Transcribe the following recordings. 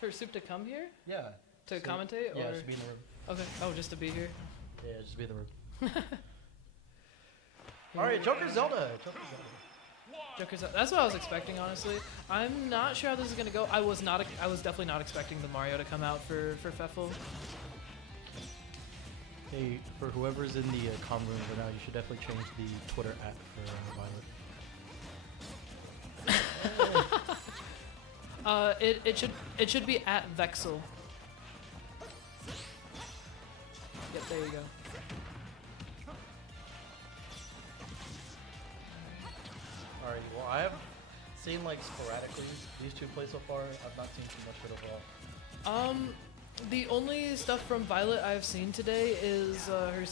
For Soup to come here? Yeah. To commentate? Yeah, or? just be in the room. Okay. Oh, just to be here? Yeah, just be in the room. Alright, Joker Zelda. Joker's. That's what I was expecting, honestly. I'm not sure how this is gonna go. I was definitely not expecting the Mario to come out for Feffle. Hey, for whoever's in the comm room right now, you should definitely change the Twitter @ for Violet. It should be at Vexel. Yep, there you go. Alright, well I have seen like sporadically these two play so far. I've not seen too much of it overall. The only stuff from Violet I've seen today is her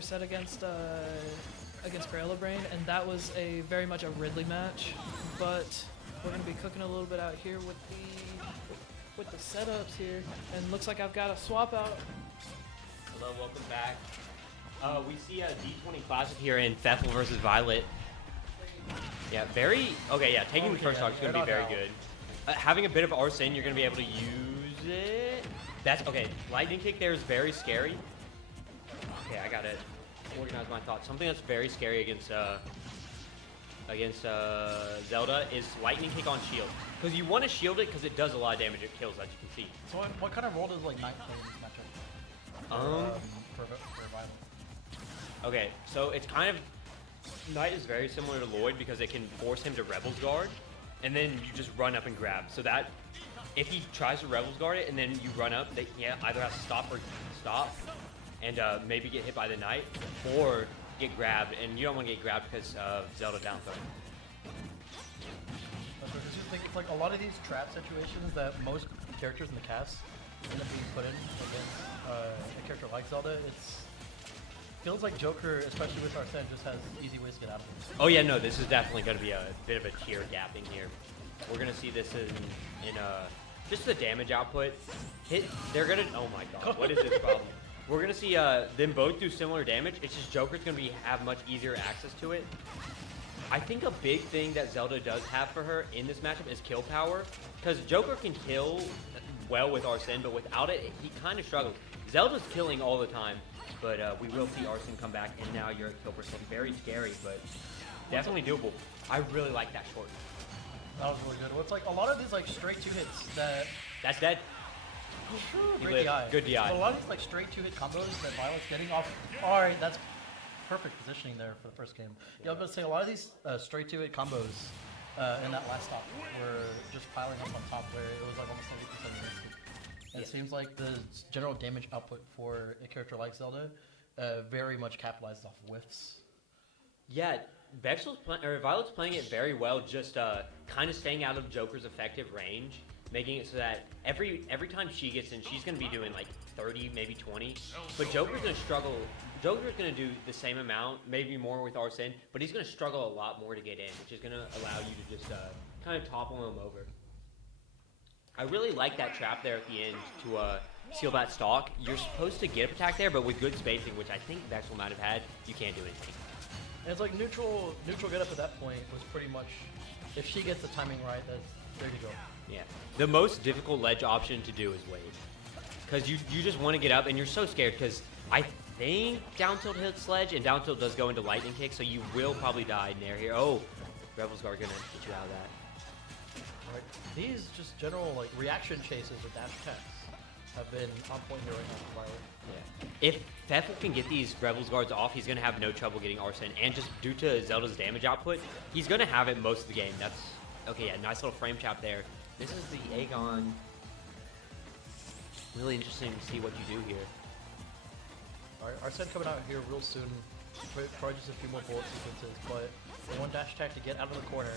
set against Crayola Brain, and that was very much a Ridley match. But we're gonna be cooking a little bit out here with the setups here, and looks like I've got a swap out. Hello, welcome back. We see a D20 Classic here in Feffle versus Violet. Yeah, taking the first stock is going to be very good. Having a bit of Arsene, you're going to be able to use it. That's okay. Lightning Kick there is very scary. Okay, I got to organize my thoughts. Something that's very scary against Zelda is Lightning Kick on shield. Because you want to shield it because it does a lot of damage. It kills, as you can see. So what kind of role does like Knight play in this matchup? For Violet. Okay, so it's kind of Knight is very similar to Lloyd because it can force him to Rebels Guard, and then you just run up and grab. So that if he tries to Rebels Guard it and then you run up, they either have to stop and maybe get hit by the Knight or get grabbed, and you don't want to get grabbed because of Zelda down throw. I just think it's like a lot of these trap situations that most characters in the cast end up being put in against a character like Zelda. Feels like Joker, especially with Arsene, just has easy ways to get out of it. Oh yeah, no, this is definitely going to be a bit of a tier gapping here. We're going to see this in just the damage output. They're going to, oh my god, what is this problem? We're going to see them both do similar damage. It's just Joker's going to have much easier access to it. I think a big thing that Zelda does have for her in this matchup is kill power, because Joker can kill well with Arsene, but without it, he kind of struggles. Zelda's killing all the time, but we will see Arsene come back, and now you're at kill percent. Very scary, but definitely doable. I really like that short. That was really good. Well, it's like a lot of these like straight 2 hits that... That's dead. Great DI. Good DI. So a lot of these like straight 2 hit combos that Violet's getting off... Alright, that's perfect positioning there for the first game. Yeah, I was going to say a lot of these straight 2 hit combos in that last stop were just piling up on top where it was like almost 70% wasted. And it seems like the general damage output for a character like Zelda very much capitalizes off of whiffs. Yeah, Violet's playing it very well, just kind of staying out of Joker's effective range, making it so that every time she gets in, she's going to be doing like 30, maybe 20. But Joker's going to struggle. Joker's going to do the same amount, maybe more with Arsene, but he's going to struggle a lot more to get in, which is going to allow you to just kind of topple him over. I really like that trap there at the end to seal that stock. You're supposed to get a attack there, but with good spacing, which I think Vexel might have had, you can't do anything. And it's like neutral get up at that point was pretty much, if she gets the timing right, there you go. Yeah. The most difficult ledge option to do is wave. Because you just want to get up, and you're so scared, because I think down tilt hits ledge, and down tilt does go into lightning kick, so you will probably die in there here. Oh, Rebels Guard going to get you out of that. Right. These just general like reaction chases or dash attacks have been on point here right now for Violet. Yeah. If Feffle can get these Rebels Guards off, he's going to have no trouble getting Arsene. And just due to Zelda's damage output, he's going to have it most of the game. That's okay. Yeah, nice little frame chop there. This is the Aegon. Really interesting to see what you do here. All right, Arsene coming out here real soon. Probably just a few more bullet sequences, but the one dash attack to get out of the corner.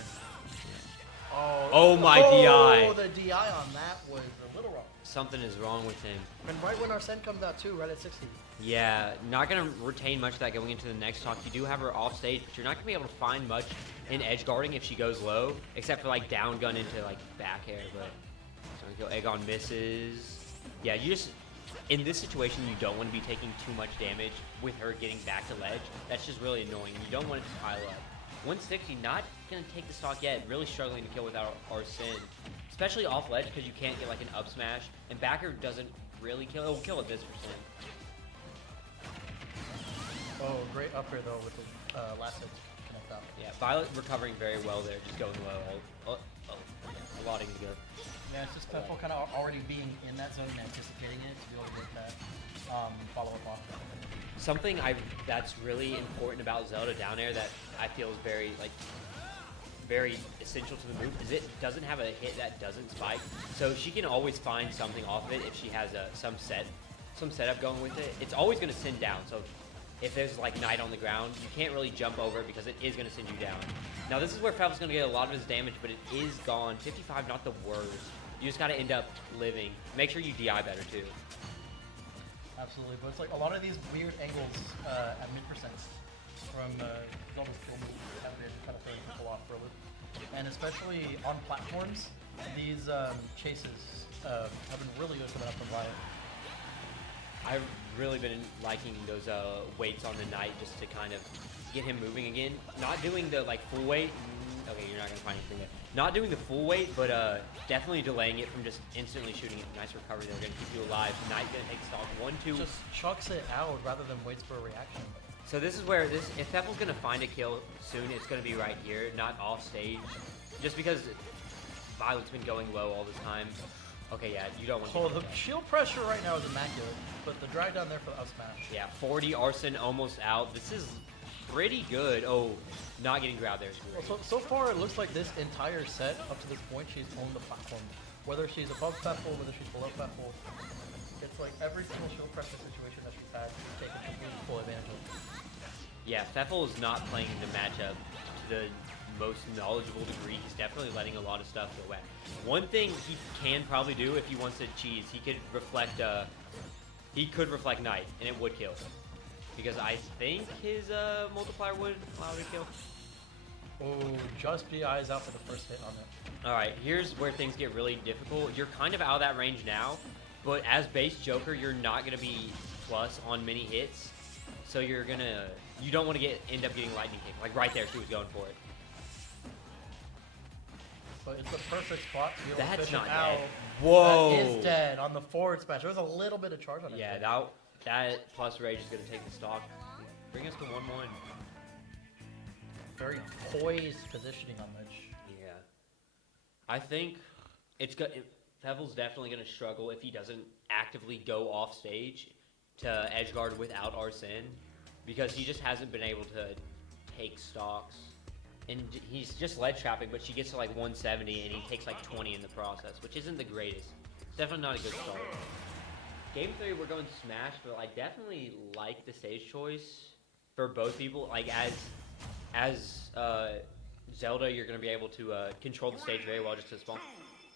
Oh my DI. Oh, the DI on that was a little wrong. Something is wrong with him. And right when Arsene comes out too, right at 60. Yeah, not going to retain much of that going into the next talk. You do have her off stage, but you're not going to be able to find much in edge guarding if she goes low, except for like down gun into like back air, but Aegon misses. Yeah, you just, in this situation, you don't want to be taking too much damage with her getting back to ledge. That's just really annoying. You don't want it to pile up. 160, not gonna take the stock yet. Really struggling to kill without Arsene, especially off ledge because you can't get like an up smash. And backer doesn't really kill. It will kill at this percent. Oh, great up here though with the last hit to connect out. Yeah, Violet recovering very well there, just going low. A lot to go. Yeah, it's just Feffle kind of already being in that zone and anticipating it to be able to get that follow up off. Something that's really important about Zelda down air that I feel is very essential to the move is it doesn't have a hit that doesn't spike, so she can always find something off of it if she has some setup going with it. It's always going to send down. So if there's like Knight on the ground, you can't really jump over it because it is going to send you down. Now this is where Feffle's going to get a lot of his damage, but it is gone. 55, not the worst. You just got to end up living. Make sure you DI better too. Absolutely, but it's like a lot of these weird angles at mid percents from Zelda's kill move have been kind of throwing people off for a loop. And especially on platforms, these chases have been really good coming up from Violet. I've really been liking those weights on the Knight just to kind of get him moving again. Not doing the like full weight. Okay, you're not gonna find anything there. Not doing the full weight, but definitely delaying it from just instantly shooting it. Nice recovery there, gonna keep you alive. Knight gonna take stock 1-2. Just chucks it out rather than waits for a reaction. So this is where if Feffle's gonna find a kill soon, it's gonna be right here, not off stage. Just because Violet's been going low all the time. Okay, yeah, you don't want to. Oh, the shield pressure right now is immaculate, but the drag down there for the up smash. Yeah, 40 Arsene almost out. This is pretty good. Oh, not getting grabbed there is great. Well, so far it looks like this entire set up to this point she's owned the platform. Whether she's above Feffle, whether she's below Feffle, it's like every single shield pressure situation that she's had, she's taken complete full advantage of. Yeah, Feffle is not playing the matchup to the most knowledgeable degree. He's definitely letting a lot of stuff go back. One thing he can probably do if he wants to cheese, he could reflect Knight, and it would kill. Because I think his multiplier would allow to kill. Oh, just BI's out for the first hit on it. Alright, here's where things get really difficult. You're kind of out of that range now, but as base Joker, you're not going to be plus on many hits. So you don't want to end up getting lightning kick. Like right there, she was going for it. But it's the perfect spot to be able to That's fish not it out. dead. Whoa! That is dead on the forward smash. There was a little bit of charge on it. Yeah, that plus rage is going to take the stock. Bring us to 1-1. Very poised positioning on ledge. Yeah. I think Feffle's definitely going to struggle if he doesn't actively go off stage to edge guard without Arsene, because he just hasn't been able to take stocks. And he's just ledge trapping, but she gets to like 170 and he takes like 20 in the process, which isn't the greatest. It's definitely not a good start. Game 3, we're going Smash, but I definitely like the stage choice for both people. Like as Zelda, you're going to be able to control the stage very well just to spawn.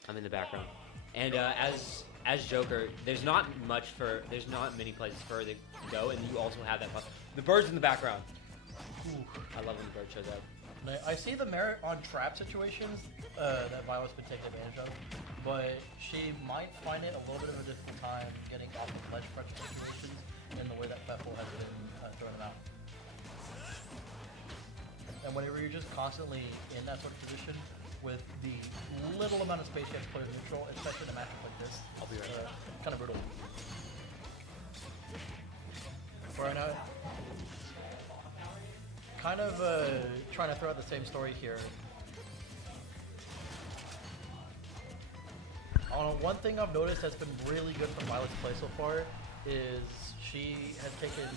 I'm in the background. And as Joker, there's not many places further to go, and you also have that. The bird's in the background. Ooh, I love when the bird shows up. I see the merit on trap situations that Violet's been taking advantage of, but she might find it a little bit of a difficult time getting off of ledge pressure situations in the way that Feffle has been throwing them out. And whenever you're just constantly in that sort of position with the little amount of space you have to play with neutral, especially in a matchup like this, I'll be right back. Kind of brutal. Right now, kind of trying to throw out the same story here. One thing I've noticed that's been really good from Violet's play so far is she has taken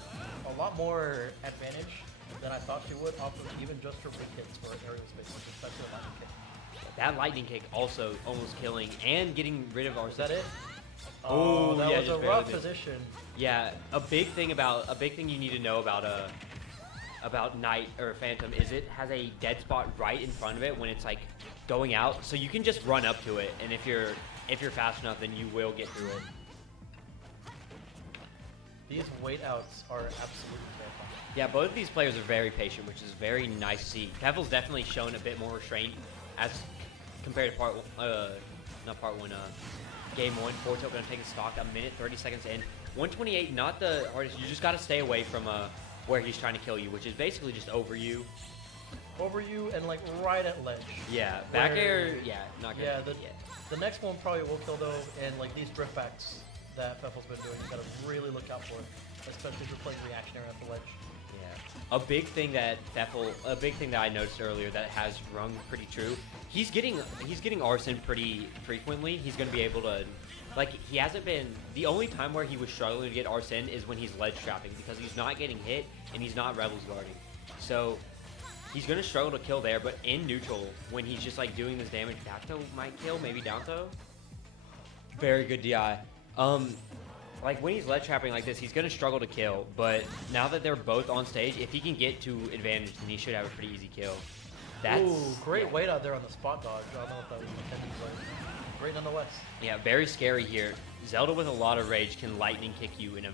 a lot more advantage than I thought she would off of even just her big hits for aerial spaces, especially the lightning kick. That lightning kick also almost killing and getting rid of Arsene. Is that it? Oh, that yeah, was just a rough barely. position. Yeah, a big thing you need to know about Knight or Phantom is it has a dead spot right in front of it when it's like going out, so you can just run up to it, and if you're fast enough, then you will get through it. These wait outs are absolutely terrifying. Yeah, both of these players are very patient, which is very nice to see. Feffle's definitely shown a bit more restraint as compared to game 1. Fortilt going to take a stock a minute, 30 seconds in. 128, not the hardest. You just got to stay away from where he's trying to kill you, which is basically just over you. over you and like right at ledge. Yeah, back Where- air, yeah, not good. Yeah, the next one probably will kill though, and like these drift backs that Feffle's been doing, you gotta really look out for, especially if you're playing reactionary at the ledge. Yeah. A big thing that I noticed earlier that has rung pretty true. He's getting arson pretty frequently. He's gonna be able to, like, he hasn't been. The only time where he was struggling to get arson is when he's ledge trapping because he's not getting hit and he's not rebels guarding. So he's gonna struggle to kill there, but in neutral when he's just like doing this damage, back throw might kill, maybe down throw. Very good DI. Like when he's ledge trapping like this, he's gonna struggle to kill. But now that they're both on stage, if he can get to advantage, then he should have a pretty easy kill. That's Ooh, great weight out there on the spot dodge. I don't know if that was intended, but great nonetheless. Yeah, very scary here. Zelda with a lot of rage can lightning kick you in a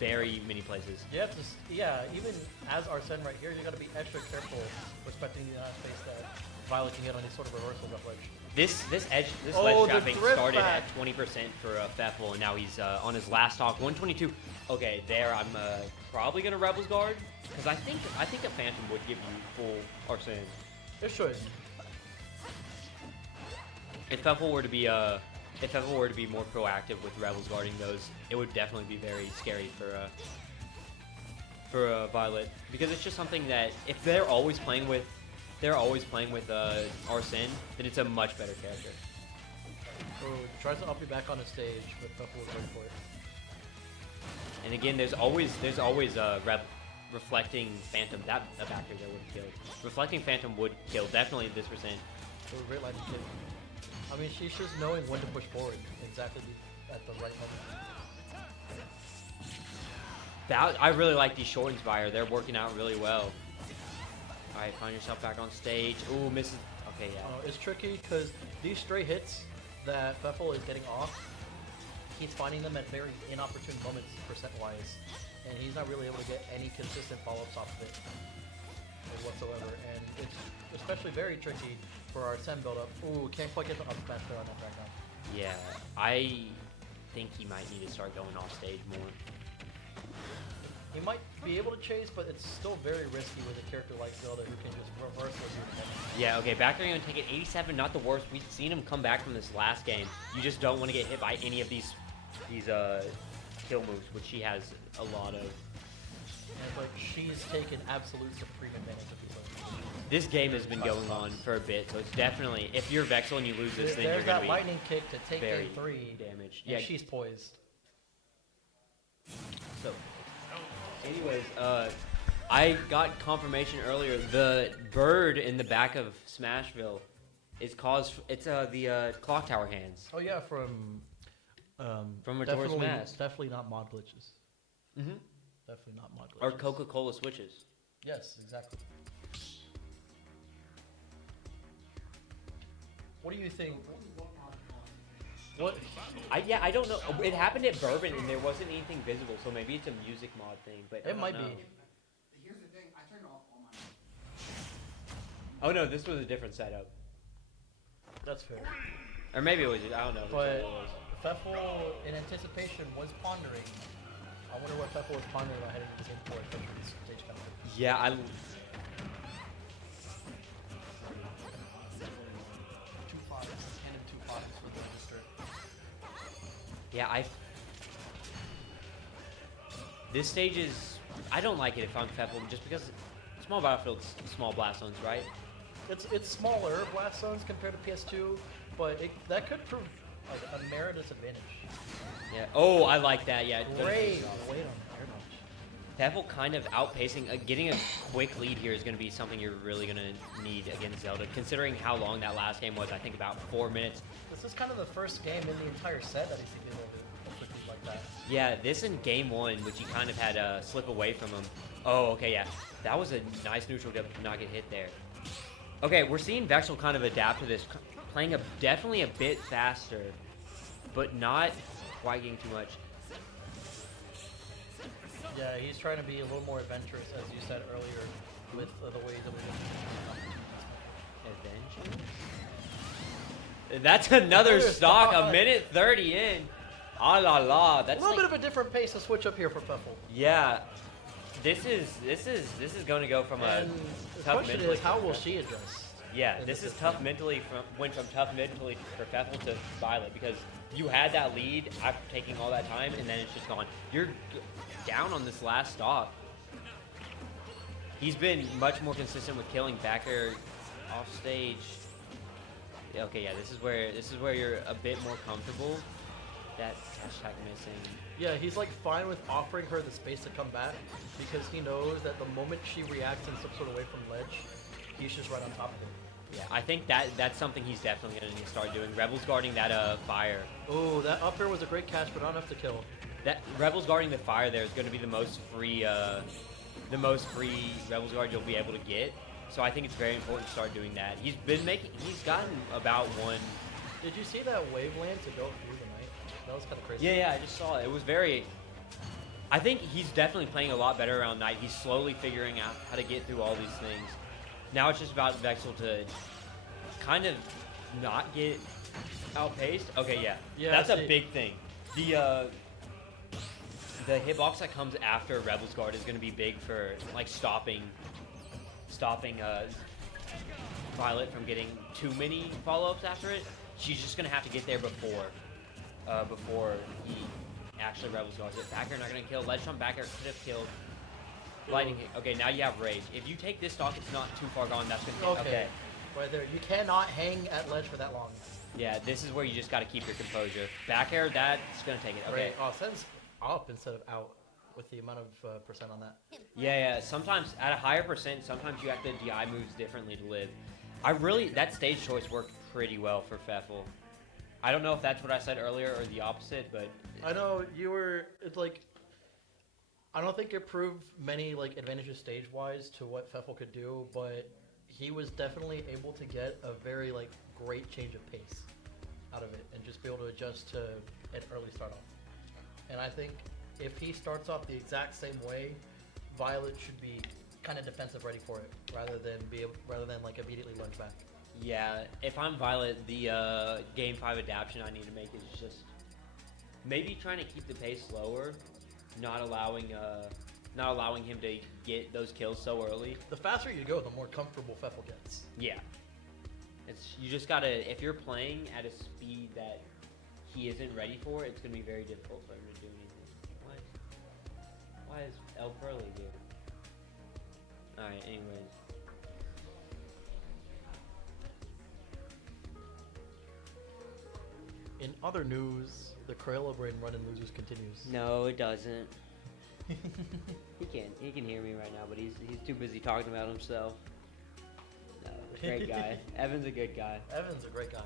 very many places. You have to, yeah, even as Arsene right here, you gotta be extra careful respecting the space that Violet can get on these sort of reversals up ledge. This ledge Oh, the trapping drift started back. at 20% for Feffle, and now he's on his last stock, 122. Okay, there I'm probably gonna Rebels Guard because I think a Phantom would give you full Arsene. It should. If Feffle were to be more proactive with Rebels guarding those, it would definitely be very scary for Violet because it's just something that if they're always playing with Arsene, then it's a much better character. So tries to up you back on the stage, but Feffle was ready for it. And again, there's always reflecting Phantom. That a back there would have killed. Reflecting Phantom would kill definitely this percent. So great line to kick. I mean, she's just knowing when to push forward exactly at the right moment. I really like these short inspire. They're working out really well. All right, find yourself back on stage. Ooh, misses. Okay, yeah. It's tricky because these stray hits that Feffle is getting off, he's finding them at very inopportune moments percent-wise, and he's not really able to get any consistent follow-ups off of it whatsoever. And it's especially very tricky for our Arsene build-up. Ooh, can't quite get the up smash there on that background. Yeah, I think he might need to start going off stage more. He might be able to chase, but it's still very risky with a character like Zelda who can just reverse what you're defending. Yeah, okay, back there going to take it. 87, not the worst. We've seen him come back from this last game. You just don't want to get hit by any of these kill moves, which she has a lot of. And like she's taken absolute supreme advantage of these moves. This game has been going on for a bit, so it's definitely, if you're Vexel and you lose this, then you're There's going to that be lightning kick to take very a 3 damaged. and Yeah, she's poised. so anyways, I got confirmation earlier. The bird in the back of Smashville is the clock tower hands. Oh yeah, from Majora's definitely, Mask. definitely not mod glitches. Mm-hmm. Definitely not mod glitches. Or Coca-Cola switches. Yes, exactly. What do you think? What? I don't know. It happened at Bourbon and there wasn't anything visible, so maybe it's a music mod thing. But I It don't might know. be. Here's the thing, I turned off all my. Oh no, this was a different setup, That's fair. or maybe it was. I don't know. which But setup it was. Feffle, in anticipation, was pondering. I wonder what Feffle was pondering about heading into the game for, especially this stage counter. Yeah, I. 2 5s, 10 and 2 5s for the register. Yeah, This stage is. I don't like it if I'm Feffle, just because small battlefields, small blast zones, right? It's smaller blast zones compared to PS2, but that could prove a meritorious advantage. Yeah. Oh, I like that. Yeah. Great weight on air dodge. Feffle kind of outpacing, getting a quick lead here is going to be something you're really going to need against Zelda, considering how long that last game was. I think about 4 minutes. This is kind of the first game in the entire set that he's able to quickly like that. Yeah, this in game 1, which he kind of had a slip away from him. Oh, okay, yeah. That was a nice neutral to not get hit there. Okay, we're seeing Vexel kind of adapt to this, playing definitely a bit faster, but not quite getting too much. Yeah, he's trying to be a little more adventurous, as you said earlier, with the way that Adventure? That's another stock, stock. a minute 30 in. Ah la la. a That's little like, bit of a different pace to switch up here for Feffle. yeah. this is going to go from a And the tough question mentally is, how for will Feffle. she adjust? Yeah, in this the is system? tough mentally went from tough mentally for Feffle to Violet because you had that lead after taking all that time and then it's just gone. You're down on this last stock. He's been much more consistent with killing back air off stage. Okay, yeah, this is where you're a bit more comfortable. That hashtag missing. Yeah, he's like fine with offering her the space to come back because he knows that the moment she reacts in some sort of way from ledge, he's just right on top of it. Yeah, I think that's something he's definitely gonna need to start doing. Rebels guarding that fire. Oh, that up air was a great catch, but not enough to kill. That Rebels guarding the fire there is going to be the most free Rebels guard you'll be able to get. So I think it's very important to start doing that. He's gotten about one. Did you see that waveland to go through the night? That was kind of crazy. Yeah, I just saw it. It was very. I think he's definitely playing a lot better around night. He's slowly figuring out how to get through all these things. Now it's just about Vexel to kind of not get outpaced. Okay, yeah. That's a big thing. The hitbox that comes after Rebel's Guard is going to be big for like stopping Violet from getting too many follow-ups after it. She's just going to have to get there before he actually Rebel's Guards it. Backer not going to kill. Ledge jump backer could have killed. Lightning hit. Okay, now you have Rage. If you take this stock, it's not too far gone. That's going to hit. Okay. Right there. You cannot hang at ledge for that long. Yeah, this is where you just got to keep your composure. Back air, that's going to take it. Okay. Right. Oh, sends up instead of out with the amount of percent on that. Yeah. Sometimes at a higher percent, sometimes you have to DI moves differently to live. That stage choice worked pretty well for Feffle. I don't know if that's what I said earlier or the opposite, but I know you were. It's like I don't think it proved many like advantages stage wise to what Feffle could do, but he was definitely able to get a very like great change of pace out of it and just be able to adjust to an early start off. And I think if he starts off the exact same way, Violet should be kind of defensive ready for it, rather than like immediately lunge back. yeah, if I'm Violet, the Game 5 adaptation I need to make is just maybe trying to keep the pace lower, not allowing him to get those kills so early. The faster you go, the more comfortable Feffle gets. Yeah. You just gotta, if you're playing at a speed that he isn't ready for, it's gonna be very difficult for him to do anything. Why is El Pearly here? Alright, anyways. In other news, the Crayola Brain run and losers continues. No, it doesn't. He can hear me right now, but he's too busy talking about himself. No, great guy. Evan's a good guy. Evan's a great guy.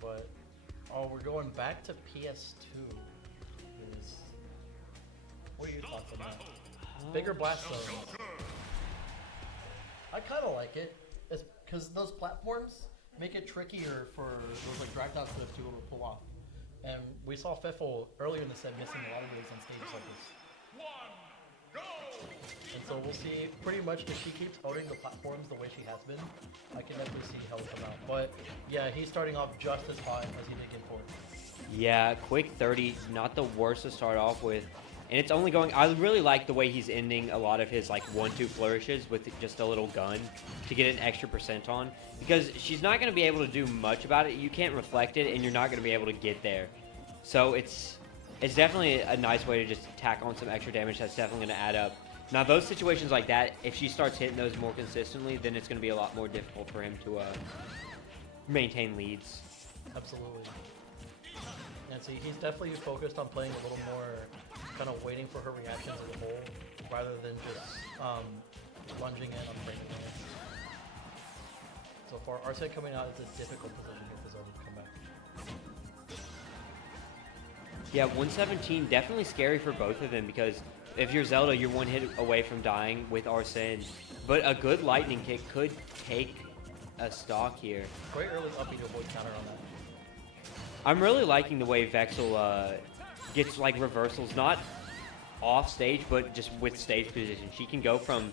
But we're going back to PS2. What are your thoughts on that? Bigger blast zones. I kind of like it, because those platforms make it trickier for those like drag down clips to be able to pull off. And we saw Feffle earlier in the set missing a lot of those on stages like this. And so we'll see pretty much if she keeps owning the platforms the way she has been, I can definitely see Hell come out. But yeah, he's starting off just as hot as he did Game 4. Yeah, quick 30, not the worst to start off with. And it's only going, I really like the way he's ending a lot of his like 1-2 flourishes with just a little gun to get an extra percent on. Because she's not going to be able to do much about it. You can't reflect it and you're not going to be able to get there. So it's definitely a nice way to just tack on some extra damage that's definitely going to add up. Now those situations like that, if she starts hitting those more consistently, then it's going to be a lot more difficult for him to maintain leads. Absolutely. And see, he's definitely focused on playing a little more, kind of waiting for her reactions as a whole, rather than just lunging in on framing it. So far, Arsene coming out is a difficult position here for Zelda to come back. Yeah, 117, definitely scary for both of them because if you're Zelda, you're one hit away from dying with Arsene. But a good lightning kick could take a stock here. Great early uppy to avoid counter on that. I'm really liking the way Vexel gets like reversals, not off stage, but just with stage position. She can go from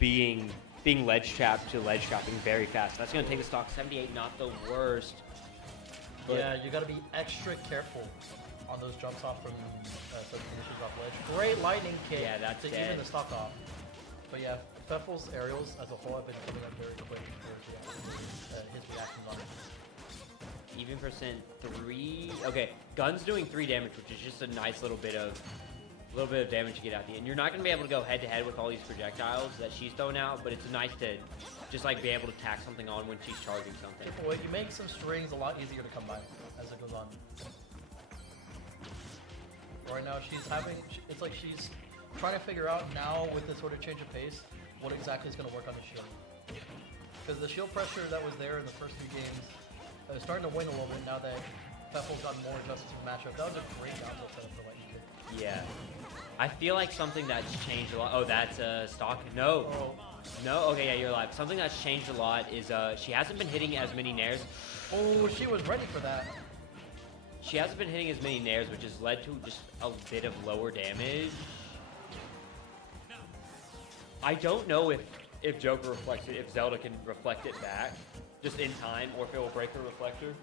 being ledge trapped to ledge trapping very fast. That's going to take the stock 78, not the worst. But yeah, you got to be extra careful on those jumps off from some finishes off ledge. Great lightning kick Yeah, that's to dead. even the stock off. But yeah, Feffle's aerials as a whole have been coming up very quick compared to his reactions on it. Even percent 3. Okay, Gun's doing 3 damage, which is just a nice little bit of damage to get out the end. You're not gonna be able to go head to head with all these projectiles that she's throwing out, but it's nice to just like be able to tack something on when she's charging something. Well, you make some strings a lot easier to come by as it goes on. Right now, it's like she's trying to figure out now with this sort of change of pace what exactly is going to work on the shield. Because the shield pressure that was there in the first few games is starting to wane a little bit now that Feffle's gotten more adjusted to the matchup. That was a great downside setup for lightning kick. Yeah. I feel like something that's changed a lot. Oh, that's stock. No. Oh. No? Okay, yeah, you're alive. Something that's changed a lot is she hasn't been hitting as many nairs. Oh, she was ready for that. She hasn't been hitting as many nairs, which has led to just a bit of lower damage. I don't know if Joker reflects it, if Zelda can reflect it back just in time, or if it will break her reflector.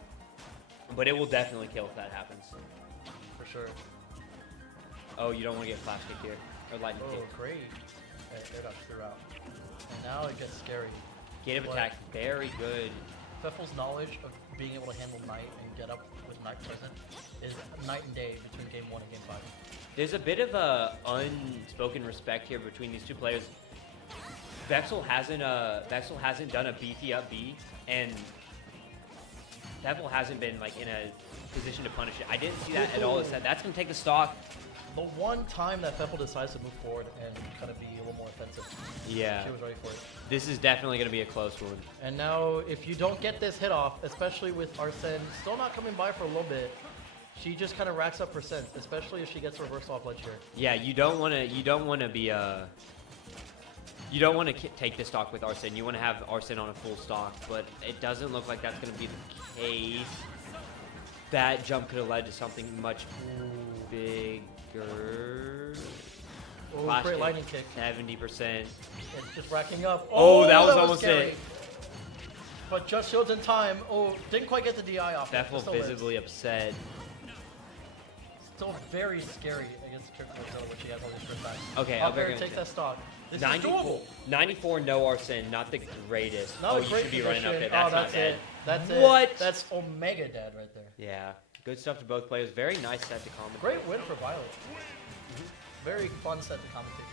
But it will definitely kill if that happens. For sure. Oh, you don't want to get flash kicked here. Or lightning Oh, kick. great. Air dodge threw out. And now it gets scary. Gate of But attack, very good. Feffle's knowledge of being able to handle Knight and get up with Knight present is night and day between game 1 and game 5. There's a bit of a unspoken respect here between these two players. Vexel hasn't done a beefy up B, and Feffle hasn't been like in a position to punish it. I didn't see that at all. That's gonna take the stock. The one time that Feffle decides to move forward and kind of be a little more offensive, Yeah. she was ready for it. This is definitely gonna be a close one. And now, if you don't get this hit off, especially with Arsene still not coming by for a little bit, she just kind of racks up percent, especially if she gets reversed off ledge here. Yeah, you don't want to take the stock with Arsene. You want to have Arsene on a full stock, but it doesn't look like that's going to be the case. That jump could have led to something much bigger. Oh, Flash great kick, lightning kick. 70%. It's just racking up. Oh, that was almost scary. it. But just shields in time. Oh, didn't quite get the DI off. Feffle Still lives. visibly upset. Still very scary against character like Zelda when she has all these sprint backs. Okay, Up I'll air takes that stock. This is 94, doable. 94 no Arsene, not the greatest. Not Oh, a you great should be running up there. position. That's Oh, not dead. it. That's What? it. That's Omega dead right there. Yeah, good stuff to both players. Very nice set to comment. Great win for Violet. Very fun set to commentate.